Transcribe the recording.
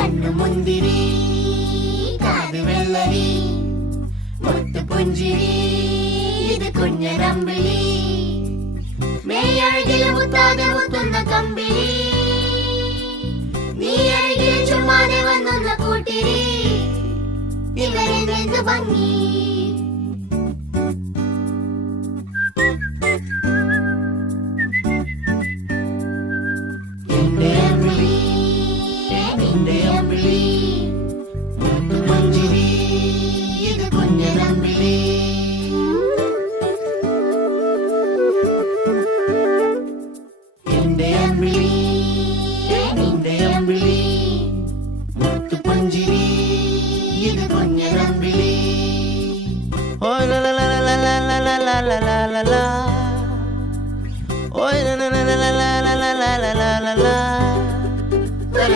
കണ്ണു മുന്തിരി കാത് വെള്ളരി മുത്തു പുഞ്ചിരി ഇത് കുഞ്ഞനമ്പിളി മേയഴകിൽ മുത്താതെ മുത്തുന്ന കമ്പിളി നീ അരികിൽ ചുമ്മാതെ വന്നൊന്ന കൂട്ടിരി ഇവരിൽ നിന്ന് ഭംഗി